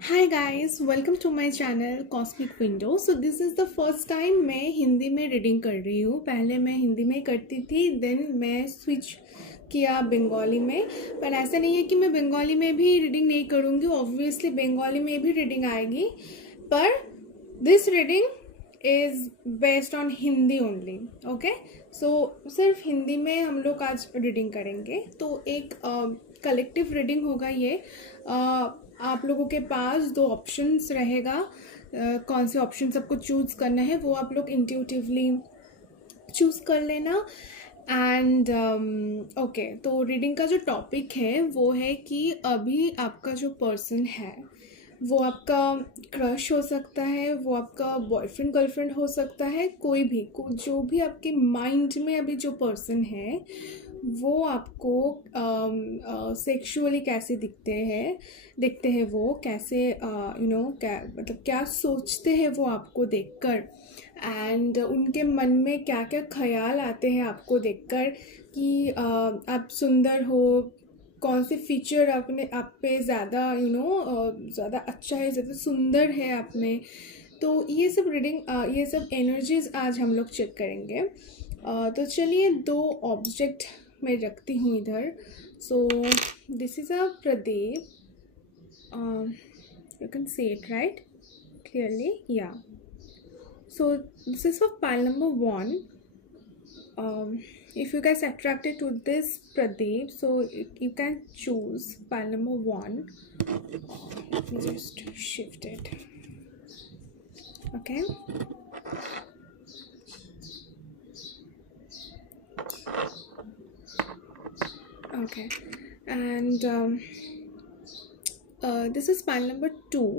Hi guys, welcome to my channel cosmic window. So this is the first time मैं हिंदी में reading कर रही हूँ। पहले मैं हिंदी में करती थी, देन मैं स्विच किया बंगाली में। पर ऐसा नहीं है कि मैं बंगाली में भी रीडिंग नहीं करूँगी, ऑब्वियसली बंगाली में भी रीडिंग आएगी, पर this reading is based on Hindi only. Okay, so सिर्फ हिंदी में हम लोग आज रीडिंग करेंगे। तो एक कलेक्टिव रीडिंग होगा ये। आप लोगों के पास दो ऑप्शंस रहेगा। कौन से ऑप्शन आपको चूज़ करना है वो आप लोग इंट्यूटिवली चूज़ कर लेना। एंड ओके, तो रीडिंग का जो टॉपिक है वो है कि अभी आपका जो पर्सन है वो आपका क्रश हो सकता है, वो आपका बॉयफ्रेंड गर्लफ्रेंड हो सकता है, कोई भी जो भी आपके माइंड में अभी जो पर्सन है वो आपको सेक्सुअली कैसे दिखते हैं वो कैसे क्या मतलब क्या सोचते हैं वो आपको देखकर, एंड उनके मन में क्या क्या ख्याल आते हैं आपको देखकर कि आप सुंदर हो, कौन से फीचर आपने आप पे ज़्यादा ज़्यादा अच्छा है, ज़्यादा सुंदर है आप में। तो ये सब रीडिंग ये सब एनर्जीज आज हम लोग चेक करेंगे। तो चलिए दो ऑब्जेक्ट मैं रखती हूँ इधर। सो this is a Pradeep, you can see it right clearly, या। So this is for pile number one. If you guys attracted to this Pradeep, so you can choose pile number one. Let me just shift it. Okay. Okay. And this is pile number two.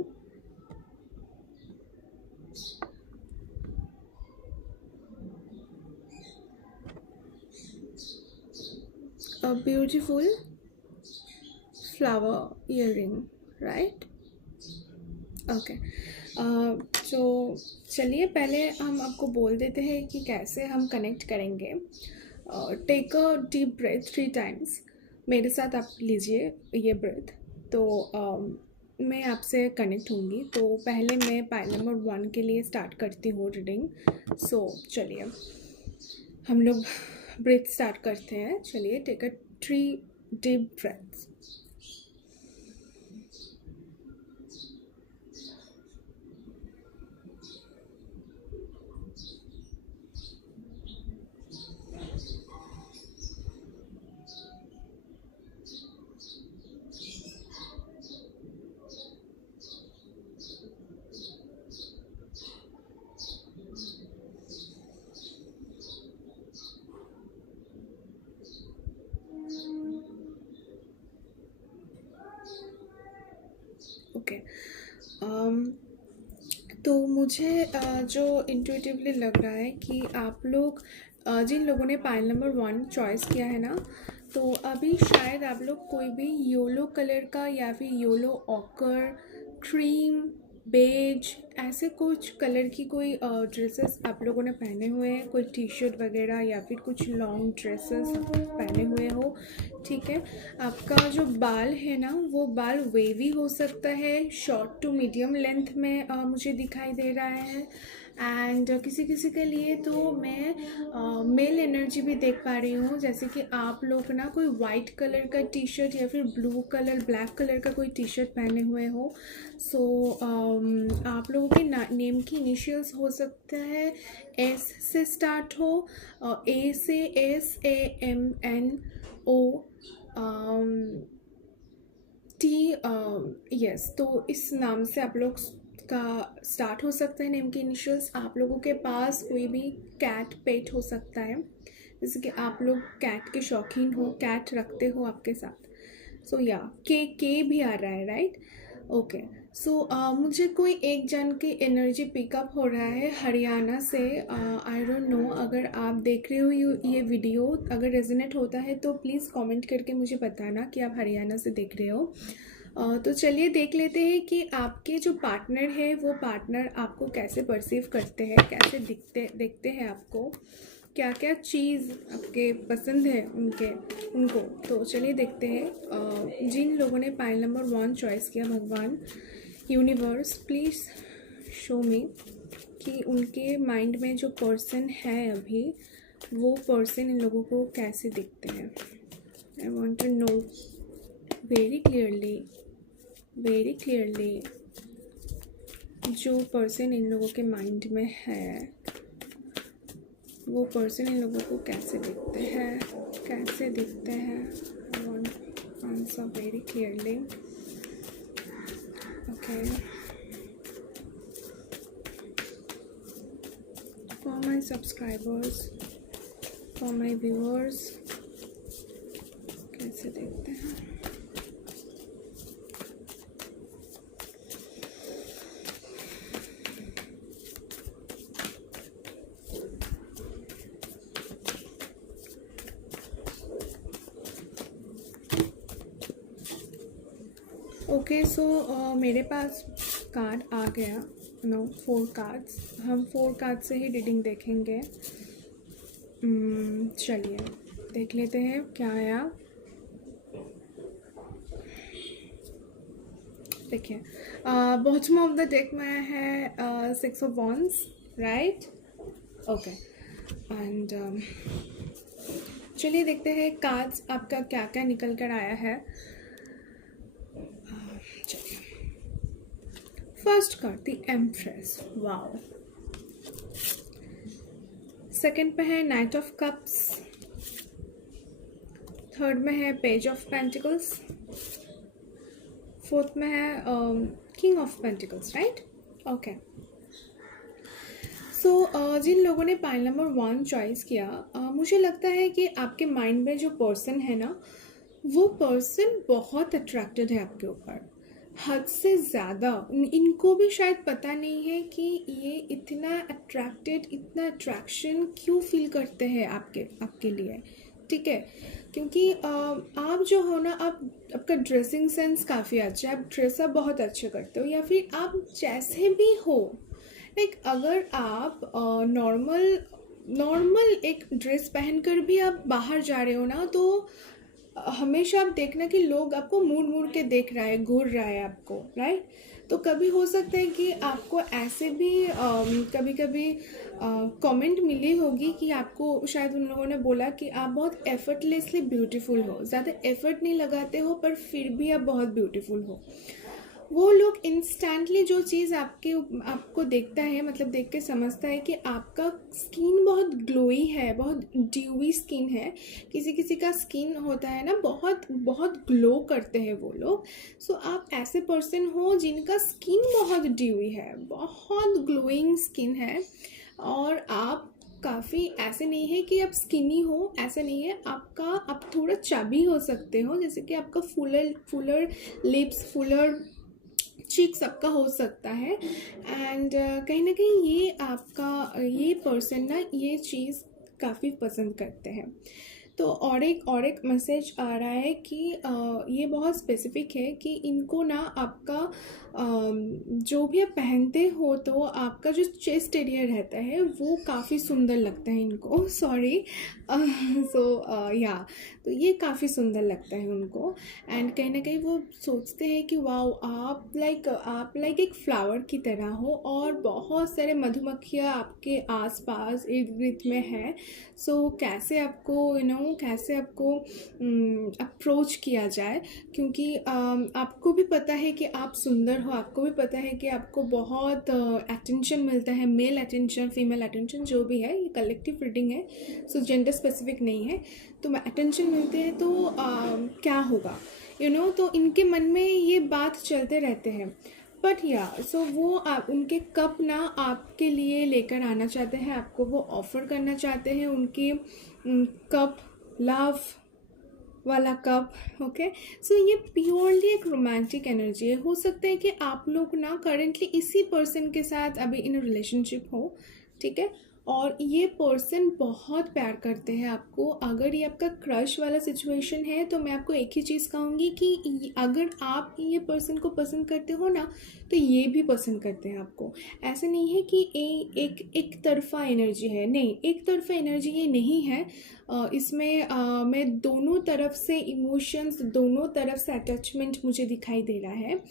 A beautiful flower earring, right? Okay, तो चलिए पहले हम आपको बोल देते हैं कि कैसे हम कनेक्ट करेंगे। Take a deep breath 3 times। मेरे साथ आप लीजिए ये ब्रेथ। तो मैं आपसे कनेक्ट होंगी। तो पहले मैं पाइल नंबर 1 के लिए स्टार्ट करती हूँ रीडिंग। सो चलिए हम लोग ब्रेथ स्टार्ट करते हैं। चलिए take a 3 deep breaths. Okay, तो मुझे जो इंट्यूटिवली लग रहा है कि आप लोग जिन लोगों ने पाइल नंबर 1 चॉइस किया है ना, तो अभी शायद आप लोग कोई भी येलो कलर का या फिर येलो ऑकर, क्रीम, बेज ऐसे कुछ कलर की कोई ड्रेसेस आप लोगों ने पहने हुए हैं, कोई टी शर्ट वगैरह या फिर कुछ लॉन्ग ड्रेसेस पहने हुए हो। ठीक है, आपका जो बाल है ना वो बाल वेवी हो सकता है, शॉर्ट टू मीडियम लेंथ में मुझे दिखाई दे रहा है। एंड किसी किसी के लिए तो मैं मेल एनर्जी भी देख पा रही हूँ, जैसे कि आप लोग ना कोई वाइट कलर का टी शर्ट या फिर ब्लू कलर ब्लैक कलर का कोई टी शर्ट पहने हुए हो। सो आप लोगों के नेम की इनिशियल्स हो सकता है एस से स्टार्ट हो, ए से SAMNO, टी, यस। तो इस नाम से आप लोग का स्टार्ट हो सकता है नेम के इनिशियल्स। आप लोगों के पास कोई भी कैट पेट हो सकता है, जैसे कि आप लोग कैट के शौकीन हो, कैट रखते हो आपके साथ। सो या के भी आ रहा है, राइट? ओके, सो मुझे कोई एक जन की एनर्जी पिकअप हो रहा है हरियाणा से। आई डोंट नो, अगर आप देख रहे हो ये वीडियो, अगर रेजोनेट होता है तो प्लीज़ कमेंट करके मुझे बताना कि आप हरियाणा से देख रहे हो। तो चलिए देख लेते हैं कि आपके जो पार्टनर है वो पार्टनर आपको कैसे परसीव करते हैं, कैसे देखते हैं आपको, क्या क्या चीज़ आपके पसंद है उनको। तो चलिए देखते हैं। जिन लोगों ने पाइल नंबर 1 चॉइस किया, भगवान यूनिवर्स प्लीज़ शो मी कि उनके माइंड में जो पर्सन है अभी, वो पर्सन इन लोगों को कैसे दिखते हैं। I want to know very clearly जो पर्सन इन लोगों के माइंड में है, वो पर्सन इन लोगों को कैसे दिखते हैं। I want answer very clearly. Okay, for my subscribers, for my viewers, कैसे देखते हैं। ओके, सो मेरे पास कार्ड आ गया, 4 कार्ड्स। हम 4 कार्ड से ही रीडिंग देखेंगे। चलिए देख लेते हैं क्या आया। देखिए, बॉटम ऑफ द डेक में है 6 of wands, right. Okay, and चलिए देखते हैं कार्ड्स आपका क्या क्या निकल कर आया है। First card the empress, wow. Second पे है नाइट ऑफ कप्स। थर्ड में है पेज ऑफ पेंटिकल्स। फोर्थ में है king of pentacles, right. Okay, so जिन लोगों ने पाइल नंबर 1 चॉइस किया, मुझे लगता है कि आपके माइंड में जो पर्सन है ना, वो पर्सन बहुत अट्रैक्टेड है आपके ऊपर, हद से ज़्यादा। इनको भी शायद पता नहीं है कि ये इतना अट्रैक्टेड, इतना अट्रैक्शन क्यों फील करते हैं आपके लिए, ठीक है। क्योंकि आप जो हो ना, आपका ड्रेसिंग सेंस काफ़ी अच्छा है, आप ड्रेसअप बहुत अच्छे करते हो, या फिर आप जैसे भी हो, लाइक अगर आप नॉर्मल एक ड्रेस पहनकर भी आप बाहर जा रहे हो ना, तो हमेशा आप देखना कि लोग आपको मुड़ के देख रहा है, घूर रहा है आपको, राइट। तो कभी हो सकता है कि आपको ऐसे भी कभी कभी कमेंट मिली होगी कि आपको शायद उन लोगों ने बोला कि आप बहुत एफर्टलेसली ब्यूटीफुल हो, ज़्यादा एफर्ट नहीं लगाते हो पर फिर भी आप बहुत ब्यूटीफुल हो। वो लोग इंस्टेंटली जो चीज़ आपको देखता है, मतलब देख के समझता है कि आपका स्किन बहुत ग्लोई है, बहुत ड्यूवी स्किन है। किसी किसी का स्किन होता है ना, बहुत बहुत ग्लो करते हैं वो लोग। सो आप ऐसे पर्सन हो जिनका स्किन बहुत ड्यूवी है, बहुत ग्लोइंग स्किन है, और आप काफ़ी ऐसे नहीं है कि आप स्किनी हो, ऐसा नहीं है। आप थोड़ा चबी हो सकते हो, जैसे कि आपका फुलर लिप्स, फुलर चीक सबका हो सकता है। एंड कहीं ना कहीं ये पर्सन ना ये चीज़ काफ़ी पसंद करते हैं। तो और एक मैसेज आ रहा है कि ये बहुत स्पेसिफिक है कि इनको ना आपका जो भी आप पहनते हो, तो आपका जो चेस्ट एरिया रहता है वो काफ़ी सुंदर लगता है इनको, सॉरी। या तो ये काफ़ी सुंदर लगता है उनको। एंड कहीं ना कहीं वो सोचते हैं कि वाओ, आप लाइक एक फ्लावर की तरह हो, और बहुत सारे मधुमक्खियाँ आपके आसपास इर्द गिर्द में है। सो कैसे आपको अप्रोच किया जाए, क्योंकि आपको भी पता है कि आप सुंदर हो, आपको भी पता है कि आपको बहुत अटेंशन मिलता है, मेल अटेंशन, फीमेल अटेंशन, जो भी है। ये कलेक्टिव रीडिंग है, सो जेंडर स्पेसिफिक नहीं है। तो अटेंशन मिलते हैं, तो क्या होगा, तो इनके मन में ये बात चलते रहते हैं। बट सो वो उनके कप ना आपके लिए लेकर आना चाहते हैं, आपको वो ऑफ़र करना चाहते हैं उनके कप, लव वाला कप। ओके, सो ये प्योरली एक रोमांटिक एनर्जी है। हो सकता है कि आप लोग ना करेंटली इसी पर्सन के साथ अभी इन रिलेशनशिप हो, ठीक है, और ये पर्सन बहुत प्यार करते हैं आपको। अगर ये आपका क्रश वाला सिचुएशन है, तो मैं आपको एक ही चीज़ कहूँगी कि अगर आप ये पर्सन को पसंद करते हो ना, तो ये भी पसंद करते हैं आपको। ऐसा नहीं है कि एक तरफा एनर्जी है, नहीं, एक तरफा एनर्जी ये नहीं है। इसमें मैं दोनों तरफ से इमोशंस, दोनों तरफ से अटैचमेंट मुझे दिखाई दे रहा है।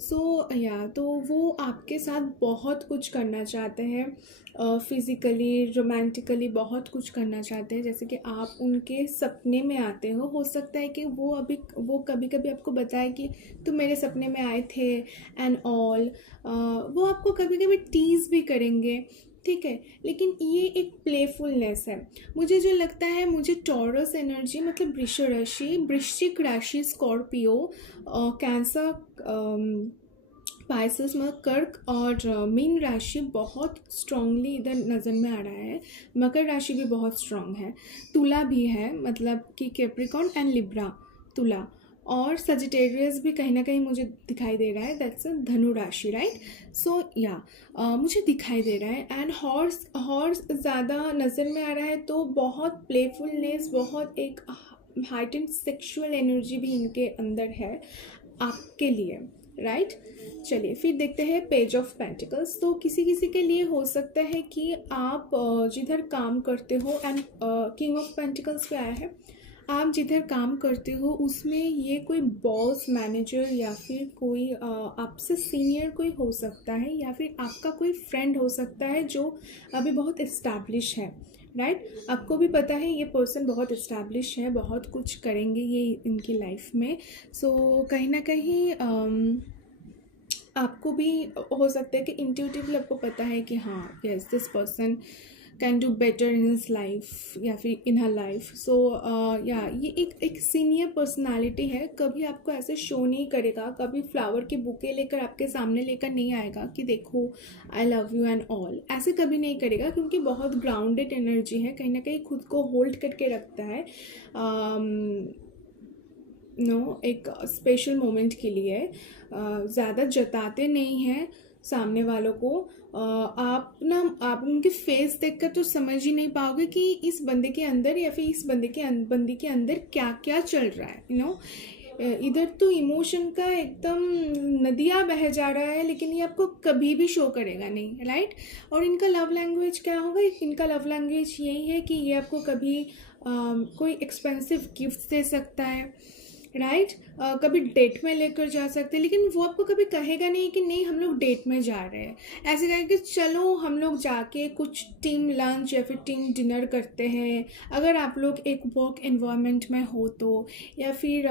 तो वो आपके साथ बहुत कुछ करना चाहते हैं, फिज़िकली, रोमांटिकली बहुत कुछ करना चाहते हैं। जैसे कि आप उनके सपने में आते हो सकता है कि वो कभी कभी आपको बताए कि तुम मेरे सपने में आए थे एंड ऑल। वो आपको कभी कभी टीज़ भी करेंगे, ठीक है, लेकिन ये एक प्लेफुलनेस है। मुझे जो लगता है, मुझे टॉरस एनर्जी मतलब वृश्चिक राशि, स्कॉर्पियो, कैंसर, पाइसेस मतलब कर्क और मीन राशि बहुत स्ट्रांगली इधर नज़र में आ रहा है। मकर राशि भी बहुत स्ट्रांग है, तुला भी है, मतलब कि कैप्रिकॉर्न एंड लिब्रा, तुला, और सजिटेरियस भी कहीं ना कहीं मुझे दिखाई दे रहा है, दैट्स अ धनु राशि, राइट। मुझे दिखाई दे रहा है। एंड हॉर्स ज़्यादा नज़र में आ रहा है, तो बहुत प्लेफुलनेस, बहुत एक हाइटेंड सेक्सुअल एनर्जी भी इनके अंदर है आपके लिए, राइट। चलिए फिर देखते हैं पेज ऑफ पेंटिकल्स। तो किसी किसी के लिए हो सकता है कि आप जिधर काम करते हो, एंड किंग ऑफ पेंटिकल्स पे आया है, आप जिधर काम करते हो उसमें ये कोई बॉस, मैनेजर या फिर कोई आपसे सीनियर कोई हो सकता है, या फिर आपका कोई फ्रेंड हो सकता है जो अभी बहुत इस्टेब्लिश है, राइट। आपको भी पता है ये पर्सन बहुत इस्टेब्लिश है, बहुत कुछ करेंगे ये इनकी लाइफ में। कहीं ना कहीं आपको भी हो सकता है कि इंट्यूटिवली आपको पता है कि हाँ, yes, this person can do better in his life या फिर इन हर लाइफ। ये एक सीनियर पर्सनालिटी है। कभी आपको ऐसे शो नहीं करेगा, कभी फ्लावर के बुके लेकर आपके सामने लेकर नहीं आएगा कि देखो I love you and all, ऐसे कभी नहीं करेगा, क्योंकि बहुत ग्राउंडेड एनर्जी है, कहीं ना कहीं खुद को होल्ड करके रखता है एक स्पेशल मोमेंट के लिए। ज़्यादा जताते नहीं हैं सामने वालों को। आप उनके फेस देखकर तो समझ ही नहीं पाओगे कि इस बंदे के अंदर या फिर इस बंदे के अंदर क्या क्या चल रहा है। इधर तो इमोशन का एकदम नदिया बह जा रहा है, लेकिन ये आपको कभी भी शो करेगा नहीं, राइट। और इनका लव लैंग्वेज क्या होगा? इनका लव लैंग्वेज यही है कि ये आपको कभी कोई एक्सपेंसिव गिफ्ट दे सकता है, राइट। कभी डेट में लेकर जा सकते हैं, लेकिन वो आपको कभी कहेगा नहीं कि नहीं हम लोग डेट में जा रहे हैं। ऐसे कहेगा कि चलो हम लोग जाके कुछ टीम लंच या फिर टीम डिनर करते हैं, अगर आप लोग एक वर्क एनवायरनमेंट में हो तो, या फिर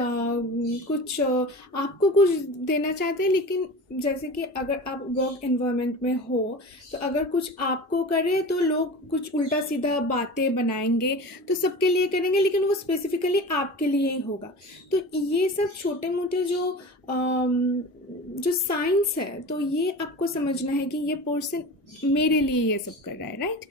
आपको कुछ देना चाहते हैं, लेकिन जैसे कि अगर आप वर्क एनवायरनमेंट में हो तो अगर कुछ आपको करे तो लोग कुछ उल्टा सीधा बातें बनाएंगे, तो सबके लिए करेंगे, लेकिन वो स्पेसिफिकली आपके लिए ही होगा। तो ये सब छोटे मोटे जो साइंस है, तो ये आपको समझना है कि ये पर्सन मेरे लिए ये सब कर रहा है, right.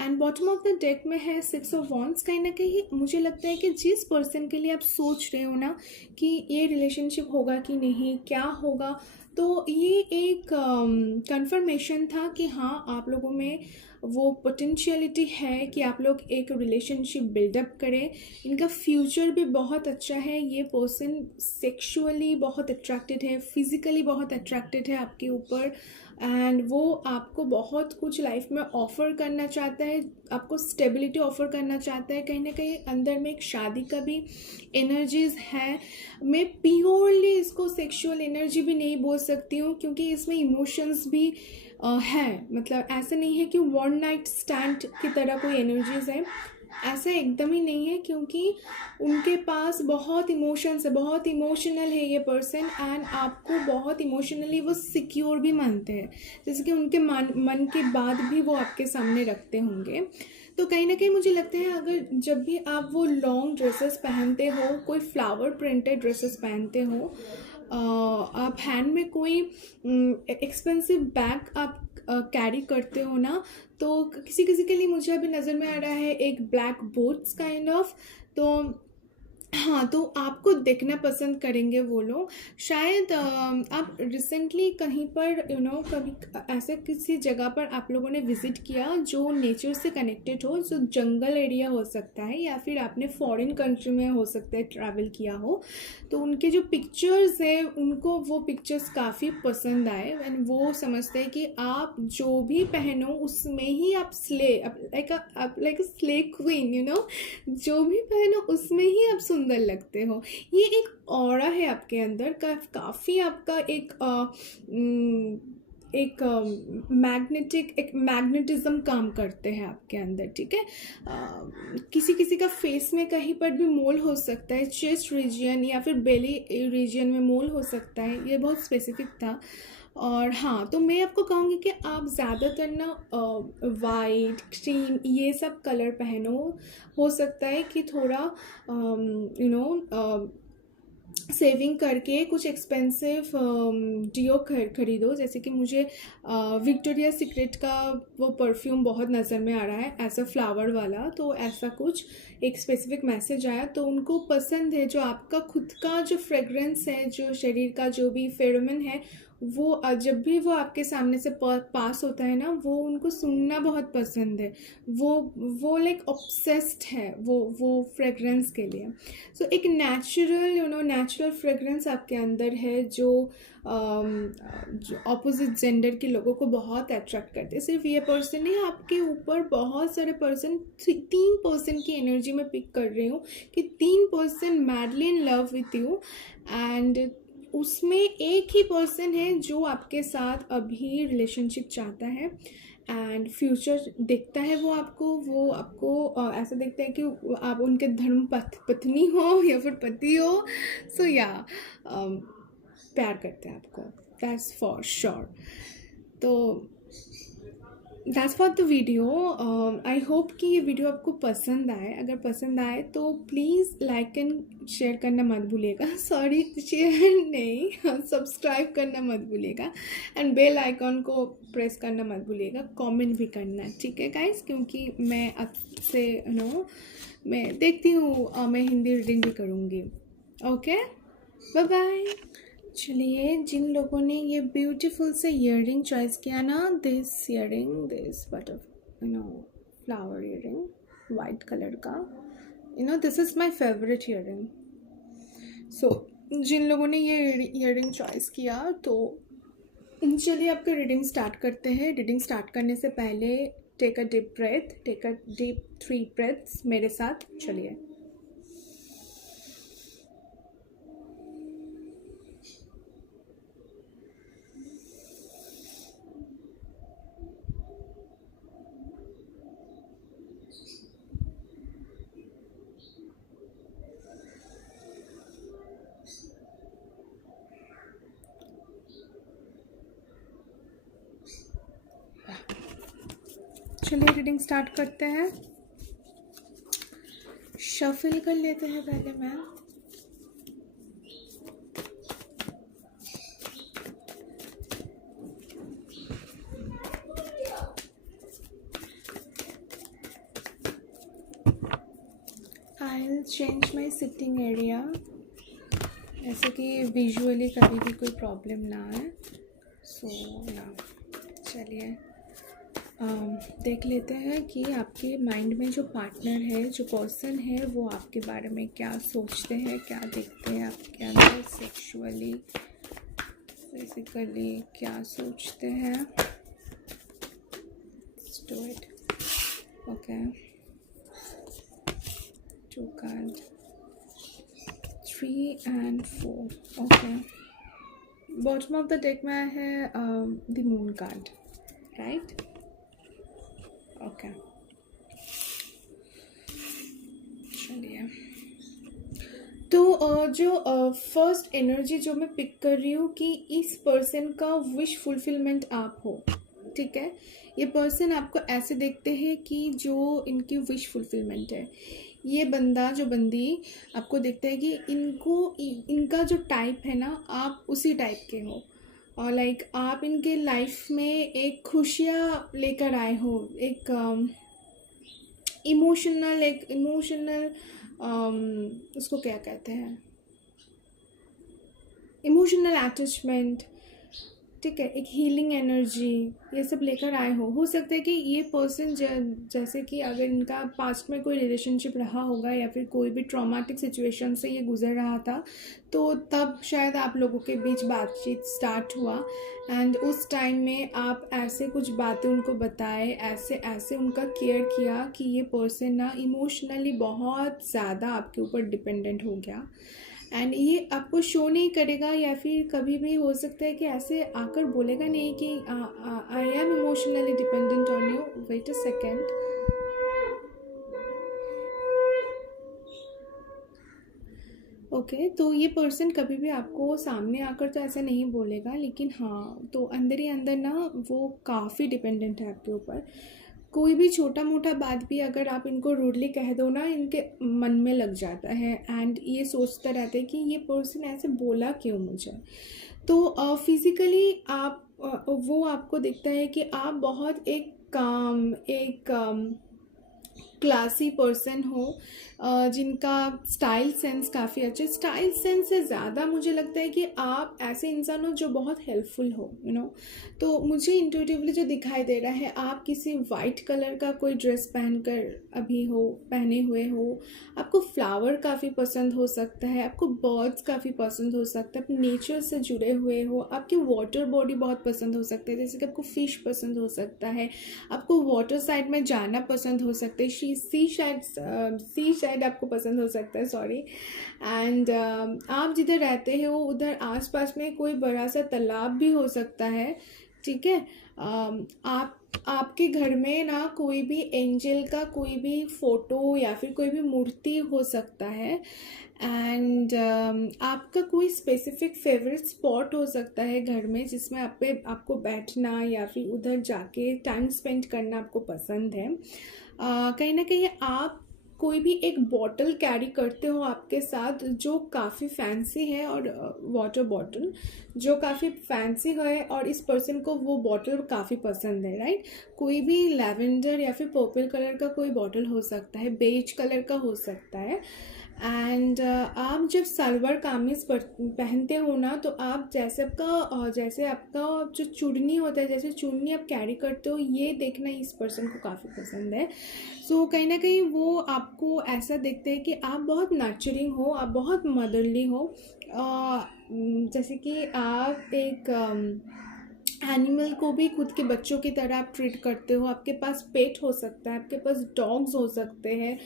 And bottom of the deck में है 6 ऑफ वॉन्ड्स। कहीं ना कहीं मुझे लगता है कि जिस पर्सन के लिए आप सोच रहे हो ना कि ये रिलेशनशिप होगा कि नहीं, क्या होगा, तो ये एक कंफर्मेशन था कि हाँ, आप लोगों में वो पोटेंशियलिटी है कि आप लोग एक रिलेशनशिप बिल्डअप करें। इनका फ्यूचर भी बहुत अच्छा है। ये पर्सन सेक्सुअली बहुत अट्रैक्टेड है, फिजिकली बहुत अट्रैक्टेड है आपके ऊपर, एंड वो आपको बहुत कुछ लाइफ में ऑफ़र करना चाहता है, आपको स्टेबिलिटी ऑफ़र करना चाहता है। कहीं ना कहीं अंदर में एक शादी का भी एनर्जीज है। मैं प्योरली इसको सेक्सुअल एनर्जी भी नहीं बोल सकती हूँ, क्योंकि इसमें इमोशंस भी है। मतलब ऐसा नहीं है कि वन नाइट स्टैंड की तरह कोई एनर्जीज है, ऐसा एकदम ही नहीं है, क्योंकि उनके पास बहुत इमोशंस है, बहुत इमोशनल है ये पर्सन, एंड आपको बहुत इमोशनली वो सिक्योर भी मानते हैं, जैसे कि उनके मन के बात भी वो आपके सामने रखते होंगे। तो कहीं ना कहीं मुझे लगता है अगर जब भी आप वो लॉन्ग ड्रेसेस पहनते हो, कोई फ्लावर प्रिंटेड ड्रेसेस पहनते हो, आप हैंड में कोई एक्सपेंसिव बैग आप कैरी करते हो ना, तो किसी किसी के लिए मुझे अभी नज़र में आ रहा है एक ब्लैक बोट्स काइंड ऑफ। तो हाँ, तो आपको देखना पसंद करेंगे वो लोग। शायद आप रिसेंटली कहीं पर कभी ऐसे किसी जगह पर आप लोगों ने विज़िट किया जो नेचर से कनेक्टेड हो, जो जंगल एरिया हो सकता है, या फिर आपने फॉरेन कंट्री में हो सकता है ट्रैवल किया हो। तो उनके जो पिक्चर्स है उनको वो पिक्चर्स काफ़ी पसंद आए, एंड वो समझते हैं कि आप जो भी पहनो उसमें ही आप लाइक अ स्ले क्वीन, जो भी पहनो उसमें ही आप सुंदर लगते हो। ये एक ऑरा है आपके अंदर का, काफ़ी आपका एक एक मैग्नेटिज्म काम करते हैं आपके अंदर, ठीक है। किसी किसी का फेस में कहीं पर भी मोल हो सकता है, चेस्ट रीजन या फिर बेली रीजन में मोल हो सकता है, ये बहुत स्पेसिफिक था। और हाँ, तो मैं आपको कहूँगी कि आप ज़्यादातर ना वाइट, क्रीम, ये सब कलर पहनो। हो सकता है कि थोड़ा सेविंग करके कुछ एक्सपेंसिव डिओ खरीदो। जैसे कि मुझे विक्टोरिया सीक्रेट का वो परफ्यूम बहुत नज़र में आ रहा है, ऐसा फ्लावर वाला। तो ऐसा कुछ एक स्पेसिफिक मैसेज आया तो उनको पसंद है। जो आपका खुद का जो फ्रेगरेंस है, जो शरीर का जो भी फेरोमन है, वो जब भी वो आपके सामने से पास होता है ना, वो उनको सूंघना बहुत पसंद है। वो लाइक ऑब्सेस्ड है वो फ्रेगरेंस के लिए। सो एक नेचुरल फ्रेगरेंस आपके अंदर है जो जो अपोजिट जेंडर के लोगों को बहुत अट्रैक्ट करते हैं। सिर्फ ये पर्सन नहीं, आपके ऊपर बहुत सारे पर्सन, 3 पर्सन की एनर्जी में पिक कर रही हूँ कि 3 person madly in love with you, and उसमें एक ही पर्सन है जो आपके साथ अभी रिलेशनशिप चाहता है एंड फ्यूचर देखता है। वो आपको ऐसा देखता है कि आप उनके धर्म पत्नी हो या फिर पति हो। सो या प्यार करते हैं आपको, दैट्स फॉर श्योर। तो that's for the video. I hope कि ये वीडियो आपको पसंद आए। अगर पसंद आए तो प्लीज़ लाइक एंड शेयर करना मत भूलिएगा। सॉरी, शेयर नहीं, सब्सक्राइब करना मत भूलिएगा, एंड बेल आइकॉन को प्रेस करना मत भूलिएगा। कमेंट भी करना, ठीक है गाइस, क्योंकि मैं आपसे मैं देखती हूँ, मैं हिंदी रीडिंग भी करूँगी। Okay, bye bye. चलिए, जिन लोगों ने ये ब्यूटीफुल से ईयरिंग चॉइस किया ना, this earring, this flower earring white colour का, this is my favourite earring. So जिन लोगों ने ये ईयरिंग चॉइस किया, तो चलिए आपका रीडिंग स्टार्ट करते हैं। रीडिंग स्टार्ट करने से पहले take a deep breath, take a deep 3 breaths मेरे साथ। चलिए, चलिए रीडिंग स्टार्ट करते हैं। शफल कर लेते हैं पहले मैं। I'll change my sitting area, ऐसे कि विजुअली कभी भी कोई प्रॉब्लम ना आए। सो या चलिए देख लेते हैं कि आपके माइंड में जो पार्टनर है, जो पर्सन है, वो आपके बारे में क्या सोचते हैं, क्या देखते हैं आपके अंदर सेक्सुअली, फिजिकली क्या सोचते हैं। Do it. Okay, 2 card, 3 and 4। Okay, bottom of the deck में है the moon card, right. Okay, चलिए, तो जो फर्स्ट एनर्जी जो मैं पिक कर रही हूँ कि इस पर्सन का विश फुलफिलमेंट आप हो, ठीक है। ये पर्सन आपको ऐसे देखते हैं कि जो इनकी विश फुलफिलमेंट है। ये बंदा, जो बंदी आपको देखता है कि इनका जो टाइप है ना, आप उसी टाइप के हो, और लाइक आप इनके लाइफ में एक खुशियाँ लेकर आए हो, एक इमोशनल, एक इमोशनल, उसको क्या कहते हैं, इमोशनल अटैचमेंट, ठीक है, एक हीलिंग एनर्जी, ये सब लेकर आए हो सकता है कि ये पर्सन जैसे कि अगर इनका पास्ट में कोई रिलेशनशिप रहा होगा या फिर कोई भी ट्रॉमेटिक सिचुएशन से ये गुजर रहा था, तो तब शायद आप लोगों के बीच बातचीत स्टार्ट हुआ एंड उस टाइम में आप ऐसे कुछ बातें उनको बताए, ऐसे ऐसे उनका केयर किया कि ये पर्सन ना इमोशनली बहुत ज़्यादा आपके ऊपर डिपेंडेंट हो गया एंड ये आपको शो नहीं करेगा या फिर कभी भी हो सकता है कि ऐसे आकर बोलेगा नहीं कि I am emotionally dependent on you, wait a second. Okay, तो ये पर्सन कभी भी आपको सामने आकर तो ऐसा नहीं बोलेगा, लेकिन हाँ तो अंदर ही अंदर ना वो काफ़ी डिपेंडेंट है आपके ऊपर। कोई भी छोटा मोटा बात भी अगर आप इनको रूडली कह दो ना, इनके मन में लग जाता है एंड ये सोचते रहते हैं कि ये पर्सन ऐसे बोला क्यों मुझे। तो फिज़िकली आप वो आपको दिखता है कि आप बहुत एक काम, एक क्लासी पर्सन हो, जिनका स्टाइल सेंस काफ़ी अच्छा। स्टाइल सेंस से ज़्यादा मुझे लगता है कि आप ऐसे इंसान हो जो बहुत हेल्पफुल हो, यू नो। तो मुझे इंट्यूटिवली जो दिखाई दे रहा है, आप किसी वाइट कलर का कोई ड्रेस पहने हुए हो, आपको फ्लावर काफ़ी पसंद हो सकता है, आपको बर्ड्स काफ़ी पसंद हो सकता है, आप नेचर से जुड़े हुए हो, आपकी वाटर बॉडी बहुत पसंद हो सकता है, जैसे कि आपको फ़िश पसंद हो सकता है, आपको वाटर साइड में जाना पसंद हो सकता है, सी साइड आपको पसंद हो सकता है, सॉरी। एंड आप जिधर रहते हो उधर आसपास में कोई बड़ा सा तालाब भी हो सकता है, ठीक है। आपके घर में ना कोई भी एंजल का कोई भी फोटो या फिर कोई भी मूर्ति हो सकता है एंड आपका कोई स्पेसिफिक फेवरेट स्पॉट हो सकता है घर में, जिसमें आपको बैठना या फिर उधर जाके टाइम स्पेंड करना आपको पसंद है। कहीं ना कहीं आप कोई भी एक बॉटल कैरी करते हो आपके साथ जो काफ़ी फैंसी है, और वाटर बॉटल जो काफ़ी फैंसी है और इस पर्सन को वो बॉटल काफ़ी पसंद है, राइट। कोई भी लैवेंडर या फिर पर्पल कलर का कोई बॉटल हो सकता है, बेज कलर का हो सकता है। एंड आप जब सलवार कामीज पहनते हो ना, तो आप जैसे आपका जो चुन्नी होता है, जैसे चुन्नी आप कैरी करते हो, ये देखना इस पर्सन को काफ़ी पसंद है। सो कहीं ना कहीं वो आपको ऐसा देखते हैं कि आप बहुत नर्चरिंग हो, आप बहुत मदरली हो, जैसे कि आप एक एनिमल को भी खुद के बच्चों की तरह आप ट्रीट करते हो। आपके पास पेट हो सकता है, आपके पास डॉग्स हो सकते हैं,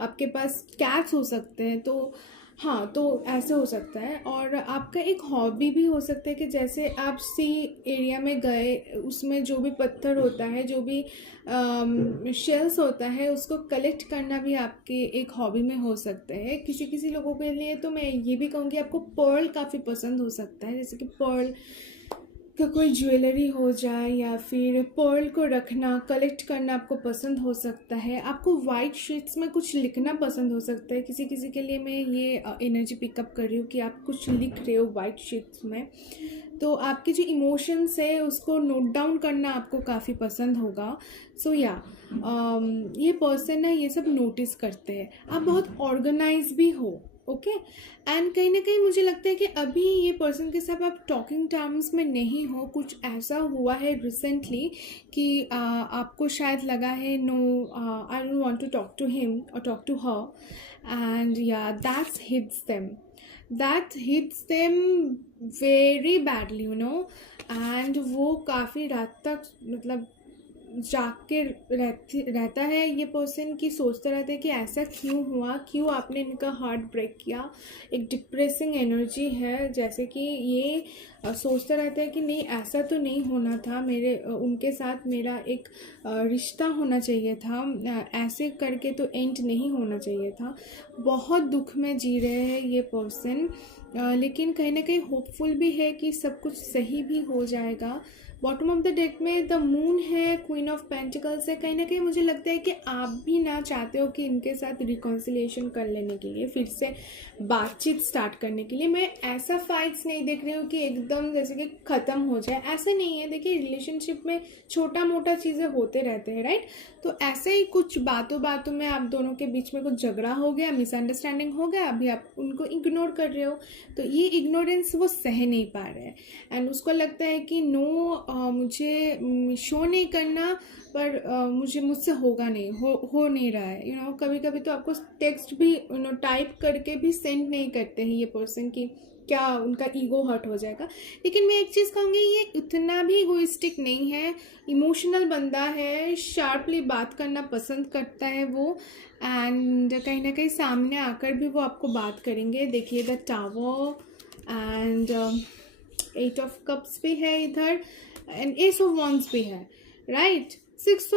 आपके पास कैट्स हो सकते हैं, तो हाँ, तो ऐसे हो सकता है। और आपका एक हॉबी भी हो सकता है कि जैसे आप सी एरिया में गए, उसमें जो भी पत्थर होता है, जो भी शेल्स होता है, उसको कलेक्ट करना भी आपके एक हॉबी में हो सकता है। किसी किसी लोगों के लिए तो मैं ये भी कहूँगी आपको पर्ल काफ़ी पसंद हो सकता है, जैसे कि पर्ल का कोई ज्वेलरी हो जाए या फिर पर्ल को रखना, कलेक्ट करना आपको पसंद हो सकता है। आपको वाइट शीट्स में कुछ लिखना पसंद हो सकता है। किसी किसी के लिए मैं ये एनर्जी पिकअप कर रही हूँ कि आप कुछ लिख रहे हो वाइट शीट्स में, तो आपके जो इमोशंस है उसको नोट डाउन करना आपको काफ़ी पसंद होगा। सो या ये पर्सन ना ये सब नोटिस करते हैं। आप बहुत ऑर्गेनाइज भी हो, ओके। एंड कहीं ना कहीं मुझे लगता है कि अभी ये पर्सन के साथ आप टॉकिंग टर्म्स में नहीं हो। कुछ ऐसा हुआ है रिसेंटली कि आपको शायद लगा है no, I don't want to talk to him और टॉक टू हर, एंड या that hits them very badly, you know. And वो काफ़ी रात तक मतलब जाग के रहता है ये पर्सन, की सोचता रहता है कि ऐसा क्यों हुआ, क्यों आपने इनका हार्ट ब्रेक किया। एक डिप्रेसिंग एनर्जी है, जैसे कि ये सोचता रहता है कि नहीं ऐसा तो नहीं होना था, उनके साथ मेरा एक रिश्ता होना चाहिए था, ऐसे करके तो एंड नहीं होना चाहिए था। बहुत दुख में जी रहे हैं ये पर्सन लेकिन कहीं ना कहीं होपफुल भी है कि सब कुछ सही भी हो जाएगा। बॉटम ऑफ द डेक में द मून है, क्वीन ऑफ पेंटिकल्स है। कहीं ना कहीं मुझे लगता है कि आप भी ना चाहते हो कि इनके साथ रिकॉन्सिलिएशन कर लेने के लिए, फिर से बातचीत स्टार्ट करने के लिए। मैं ऐसा फाइट्स नहीं देख रही हूँ कि एकदम जैसे कि ख़त्म हो जाए, ऐसा नहीं है। देखिए रिलेशनशिप में छोटा मोटा चीज़ें होते रहते हैं, राइट। तो ऐसे ही कुछ बातों बातों में आप दोनों के बीच में कुछ झगड़ा हो गया, मिसअंडरस्टैंडिंग हो गया, अभी आप उनको इग्नोर कर रहे हो। तो ये इग्नोरेंस वो सह नहीं पा रहे हैं एंड उसको लगता है कि नो, मुझे शो नहीं करना, पर मुझसे होगा नहीं, हो नहीं रहा है। कभी कभी तो आपको टेक्स्ट भी टाइप करके भी सेंड नहीं करते हैं ये पर्सन की, क्या उनका ईगो हर्ट हो जाएगा। लेकिन मैं एक चीज़ कहूँगी, ये इतना भी इगोइस्टिक नहीं है, इमोशनल बंदा है, शार्पली बात करना पसंद करता है वो, एंड कहीं ना कहीं सामने आकर भी वो आपको बात करेंगे। देखिए the tower and 8 of cups भी है इधर एंड एस ऑफ वॉन्ड्स भी है, राइट। 6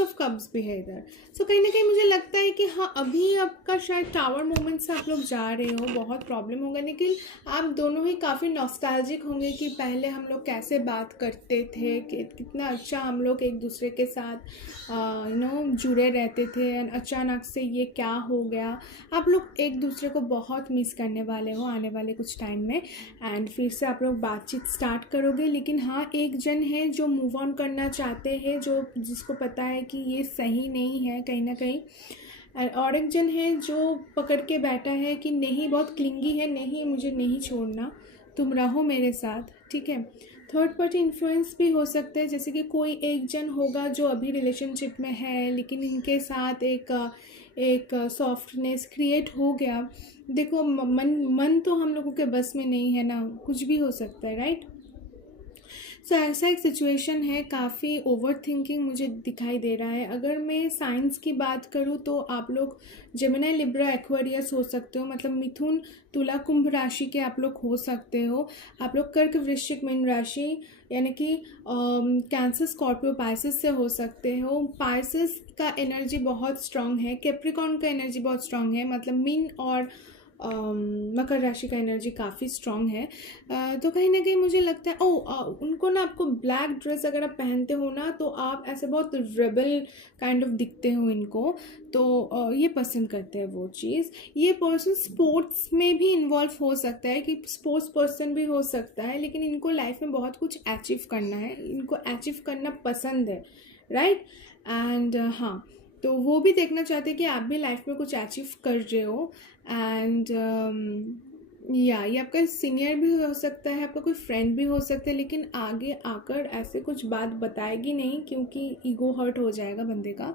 ऑफ कप्स भी है इधर। सो कहीं ना कहीं मुझे लगता है कि हाँ, अभी आपका शायद टावर मोमेंट से आप लोग जा रहे हो, बहुत प्रॉब्लम होगा, लेकिन आप दोनों ही काफ़ी नॉस्टैल्जिक होंगे कि पहले हम लोग कैसे बात करते थे, कि कितना अच्छा हम लोग एक दूसरे के साथ जुड़े रहते थे, एंड अचानक से ये क्या हो गया। आप लोग एक दूसरे को बहुत मिस करने वाले हो आने वाले कुछ टाइम में, एंड फिर से आप लोग बातचीत स्टार्ट करोगे। लेकिन हाँ, एक जन है जो मूव ऑन करना चाहते हैं, जिसको पता है कि ये सही नहीं है कहीं ना कहीं, और एक जन है जो पकड़ के बैठा है कि नहीं, बहुत क्लिंगी है, नहीं मुझे नहीं छोड़ना, तुम रहो मेरे साथ, ठीक है। थर्ड पार्टी इन्फ्लुएंस भी हो सकते हैं, जैसे कि कोई एक जन होगा जो अभी रिलेशनशिप में है, लेकिन इनके साथ एक सॉफ्टनेस क्रिएट हो गया। देखो मन तो हम लोगों के बस में नहीं है ना, कुछ भी हो सकता है, राइट। सो ऐसा एक सिचुएशन है, काफ़ी ओवर थिंकिंग मुझे दिखाई दे रहा है। अगर मैं साइंस की बात करूँ तो आप लोग जेमिनी, लिब्रा, एक्वेरियस हो सकते हो, मतलब मिथुन, तुला, कुंभ राशि के आप लोग हो सकते हो। आप लोग कर्क, वृश्चिक, मीन राशि यानी कि कैंसर, स्कॉर्पियो, पाइसेस से हो सकते हो। पाइसेस का एनर्जी बहुत स्ट्रांग है, कैप्रिकॉर्न का एनर्जी बहुत स्ट्रांग है, मतलब मीन और मकर राशि का एनर्जी काफ़ी स्ट्रांग है। तो कहीं ना कहीं मुझे लगता है उनको ना, आपको ब्लैक ड्रेस अगर आप पहनते हो ना, तो आप ऐसे बहुत रेबल काइंड ऑफ दिखते हो इनको, तो ये पसंद करते हैं वो चीज़। ये पर्सन स्पोर्ट्स में भी इन्वॉल्व हो सकता है, कि स्पोर्ट्स पर्सन भी हो सकता है, लेकिन इनको लाइफ में बहुत कुछ अचीव करना है, इनको अचीव करना पसंद है, राइट। एंड हाँ, तो वो भी देखना चाहते हैं कि आप भी लाइफ में कुछ अचीव कर रहे हो। एंड ये आपका सीनियर भी हो सकता है, आपका कोई फ्रेंड भी हो सकता है, लेकिन आगे आकर ऐसे कुछ बात बताएगी नहीं, क्योंकि ईगो हर्ट हो जाएगा बंदे का।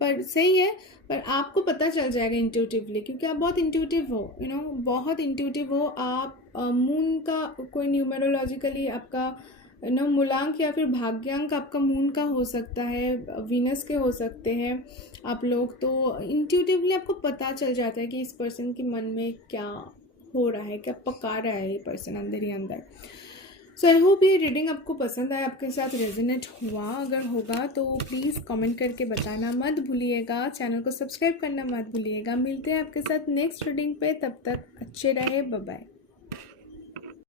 पर सही है, पर आपको पता चल जाएगा इंट्यूटिवली, क्योंकि आप बहुत इंट्यूटिव हो, बहुत इंट्यूटिव हो आप। मून का कोई न्यूमेरोलॉजिकली आपका मूलांक या फिर भाग्यांक आपका मून का हो सकता है, वीनस के हो सकते हैं आप लोग। तो इंट्यूटिवली आपको पता चल जाता है कि इस पर्सन के मन में क्या हो रहा है, क्या पका रहा है ये पर्सन अंदर ही अंदर। सो आई होप ये रीडिंग आपको पसंद आया, आपके साथ रेजोनेट हुआ। अगर होगा तो प्लीज़ कमेंट करके बताना मत भूलिएगा, चैनल को सब्सक्राइब करना मत भूलिएगा। मिलते हैं आपके साथ नेक्स्ट रीडिंग पे, तब तक अच्छे रहे, बाय बाय।